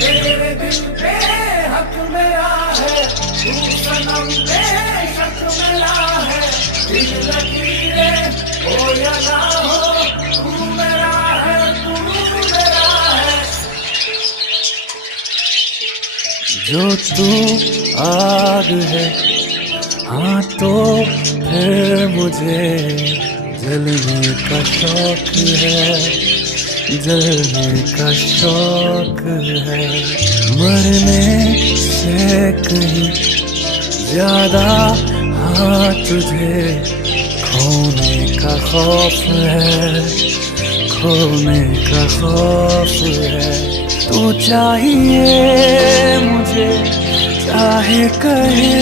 तेरे दिल पे हक मेरा है, तू सनम बेशक मेरा है। दिल लकीरे हो या ना हो, तू मेरा है, तू मेरा है। जो तू आग है, हाँ तो फिर मुझे जलने का शौक है, जलने का शौक है। मरने से कहीं ज्यादा हाँ तुझे खोने का खौफ है, खोने का खौफ है। तू चाहिए मुझे, चाहे कहे